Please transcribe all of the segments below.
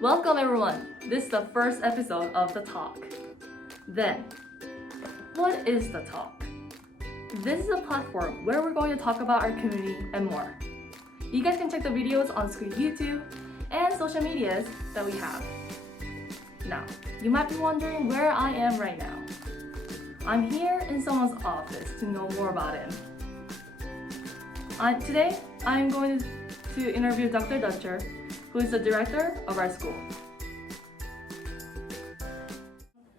Welcome everyone! This is the first episode of The Talk. Then, what is The Talk? This is a platform where we're going to talk about our community and more. You guys can check the videos on school YouTube and social medias that we have. Now, you might be wondering where I am right now. I'm here in someone's office to know more about him. Today, I'm going to interview Dr. Dutcher, who is the director of our school.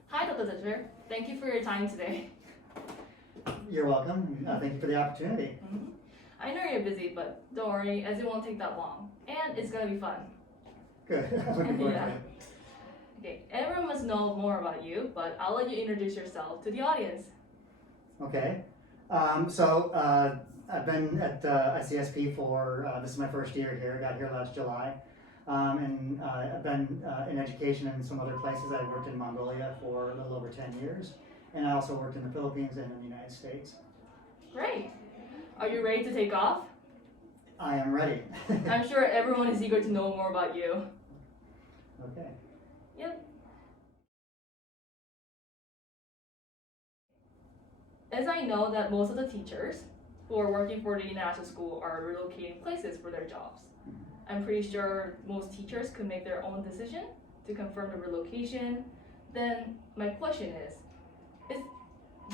Hi, Dr. Dutcher. Thank you for your time today. You're welcome. Thank you for the opportunity. I know you're busy, but don't worry, as it won't take that long. And it's going to be fun. Good. I'm looking forward to it. Okay, everyone must know more about you, but I'll let you introduce yourself to the audience. Okay. I've been at ICSP for, this is my first year here. I got here last July. I've been in education in some other places. I worked in Mongolia for a little over 10 years. And I also worked in the Philippines and in the United States. Great. Are you ready to take off? I am ready. I'm sure everyone is eager to know more about you. Okay. Yep. As I know that most of the teachers who are working for the international school are relocating places for their jobs. I'm pretty sure most teachers could make their own decision to confirm the relocation. Then my question is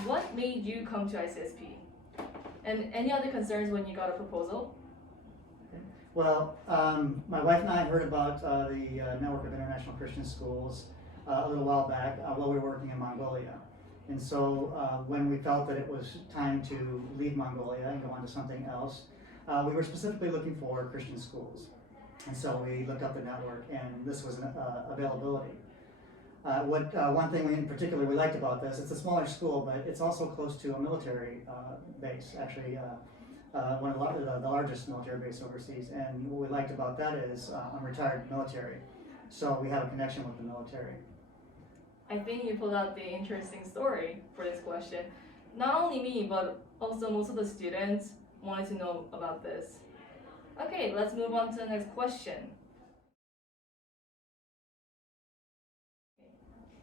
what made you come to ICSP? And any other concerns when you got a proposal? Well, my wife and I heard about the Network of International Christian Schools a little while back while we were working in Mongolia. And so when we felt that it was time to leave Mongolia and go on to something else, we were specifically looking for Christian schools. And so we looked up the network, and this was an availability. One thing in particular we liked about this, it's a smaller school, but it's also close to a military base, actually one of the largest military base overseas. And what we liked about that is I'm retired military, so we have a connection with the military. I think you pulled out the interesting story for this question. Not only me, but also most of the students wanted to know about this. Okay, let's move on to the next question.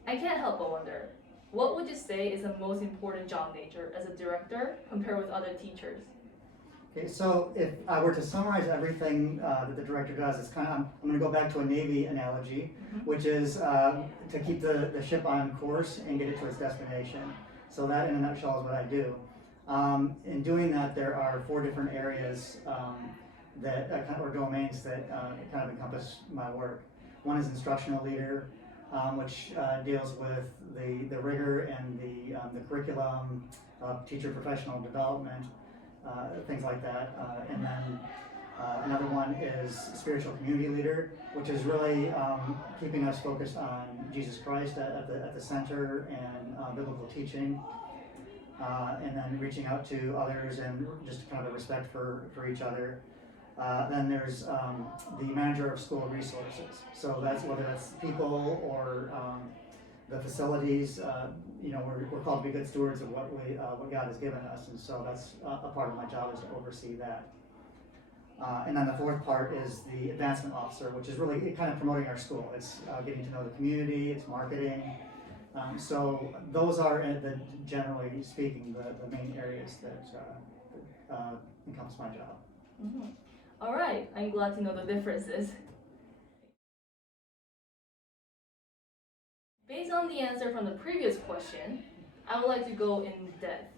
I can't help but wonder, what would you say is the most important job nature as a director compared with other teachers? Okay, so if I were to summarize everything that the director does, it's kind of, I'm going to go back to a Navy analogy, which is to keep the ship on course and get it to its destination. So that in a nutshell is what I do. In doing that, there are 4 different areas or domains that kind of encompass my work. One is instructional leader, which deals with the rigor and the curriculum, teacher professional development, things like that. And then another one is spiritual community leader, which is really keeping us focused on Jesus Christ at the center and biblical teaching. And then reaching out to others and just kind of a respect for each other. Then there's the manager of school resources. So that's whether that's people or the facilities. We're called to be good stewards of what God has given us, and so that's a part of my job is to oversee that. And then the 4th part is the advancement officer, which is really kind of promoting our school. It's getting to know the community, it's marketing. So those are, generally speaking, the main areas that encompass my job. Mm-hmm. All right, I'm glad to know the differences. Based on the answer from the previous question, I would like to go in depth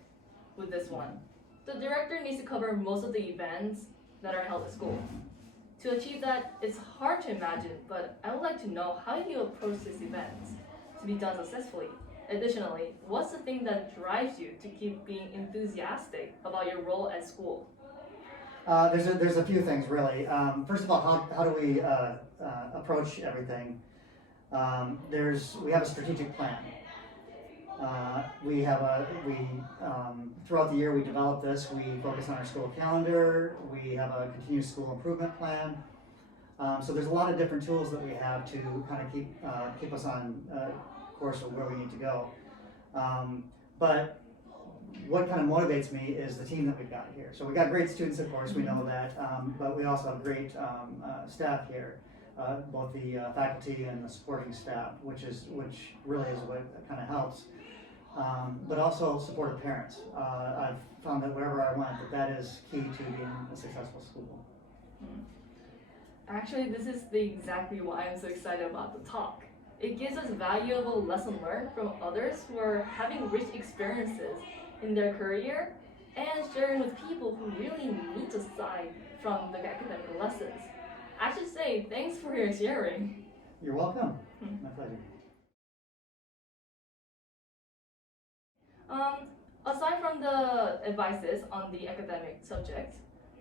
with this one. The director needs to cover most of the events that are held at school. To achieve that, it's hard to imagine, but I would like to know how you approach these events to be done successfully. Additionally, what's the thing that drives you to keep being enthusiastic about your role at school? There's a few things really. First of all, how do we approach everything? We have a strategic plan. Throughout the year we develop this. We focus on our school calendar. We have a continuous school improvement plan. So there's a lot of different tools that we have to kind of keep us on course of where we need to go. But what kind of motivates me is the team that we've got here. So we've got great students, of course, we know that, but we also have great staff here. both the faculty and the supporting staff, which really is what kind of helps. But also supportive parents. I've found that wherever I went, that is key to being a successful school. Actually, this is exactly why I'm so excited about the talk. It gives us valuable lessons learned from others who are having rich experiences in their career and sharing with people who really need to side from the academic lessons. I should say thanks for your sharing. You're welcome. My pleasure. Aside from the advices on the academic subjects,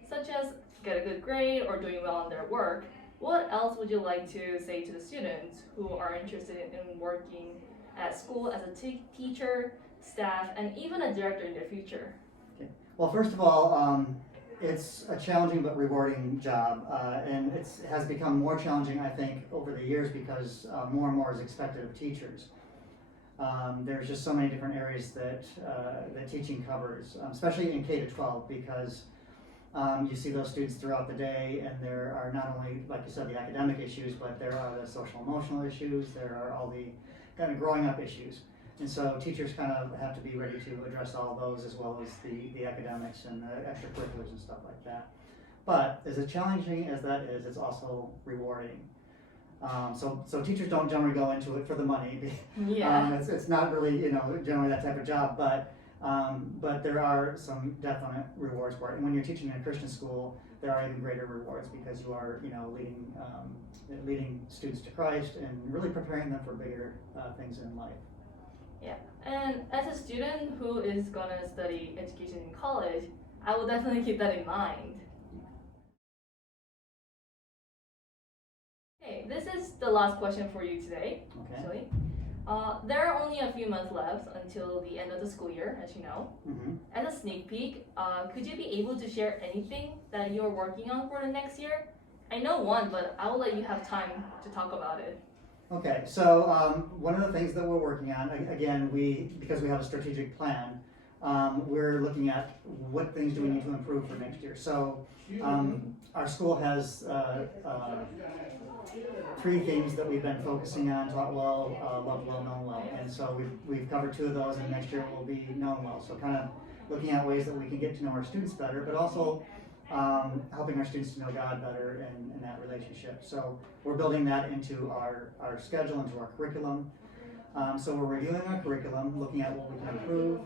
such as get a good grade or doing well on their work, what else would you like to say to the students who are interested in working at school as a teacher, staff, and even a director in their future? Okay. Well, first of all, it's a challenging but rewarding job, and it has become more challenging, I think, over the years because more and more is expected of teachers. There's just so many different areas that teaching covers, especially in K-12, because you see those students throughout the day, and there are not only, like you said, the academic issues, but there are the social emotional issues, there are all the kind of growing up issues. And so teachers kind of have to be ready to address all those as well as the academics and the extracurriculars and stuff like that. But as challenging as that is, it's also rewarding. So teachers don't generally go into it for the money. Yeah. It's not really, generally that type of job, but there are some definite rewards for it. And when you're teaching in a Christian school, there are even greater rewards because you are, leading students to Christ and really preparing them for bigger things in life. Yeah, and as a student who is gonna study education in college, I will definitely keep that in mind. Okay, this is the last question for you today, Okay. actually. There are only a few months left until the end of the school year, as you know. Mm-hmm. As a sneak peek, could you be able to share anything that you're working on for the next year? I know one, but I will let you have time to talk about it. Okay, so one of the things that we're working on, again, because we have a strategic plan, we're looking at what things do we need to improve for next year. So our school has 3 themes that we've been focusing on: taught well, loved well, known well. And so we've covered 2 of those, and next year it will be known well. So kind of looking at ways that we can get to know our students better, but also helping our students to know God better in that relationship. So we're building that into our schedule, into our curriculum. So we're reviewing our curriculum, looking at what we can improve.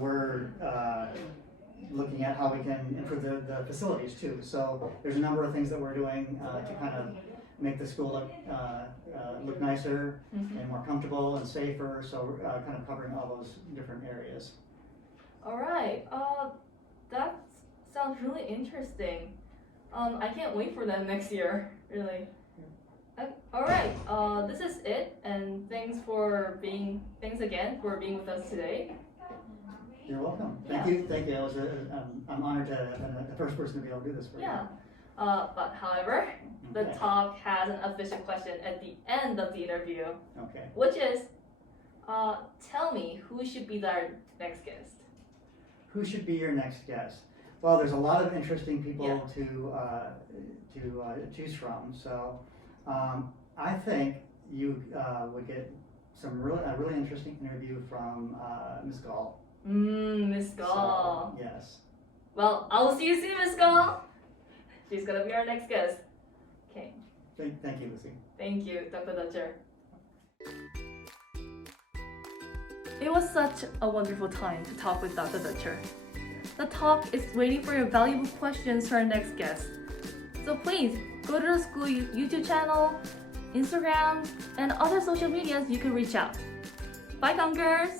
We're looking at how we can improve the facilities too. So there's a number of things that we're doing to kind of make the school look nicer and more comfortable and safer. So we're kind of covering all those different areas. All right, that sounds really interesting. I can't wait for that next year, really. All right, this is it, and thanks again for being with us today. You're welcome. Thank you. I'm honored to have been the first person to be able to do this for you. Yeah, but however, the talk has an official question at the end of the interview. Okay. Which is, tell me who should be our next guest. Who should be your next guest? Well, there's a lot of interesting people to choose from. So I think you would get a really interesting interview from Ms. Gall. Miss Gall. So, yes. Well, I will see you soon, Miss Gall. She's gonna be our next guest. Okay. Thank you, Lucy. Thank you, Dr. Dutcher. It was such a wonderful time to talk with Dr. Dutcher. The talk is waiting for your valuable questions to our next guest. So please go to the school YouTube channel, Instagram, and other social medias you can reach out. Bye, Conkers!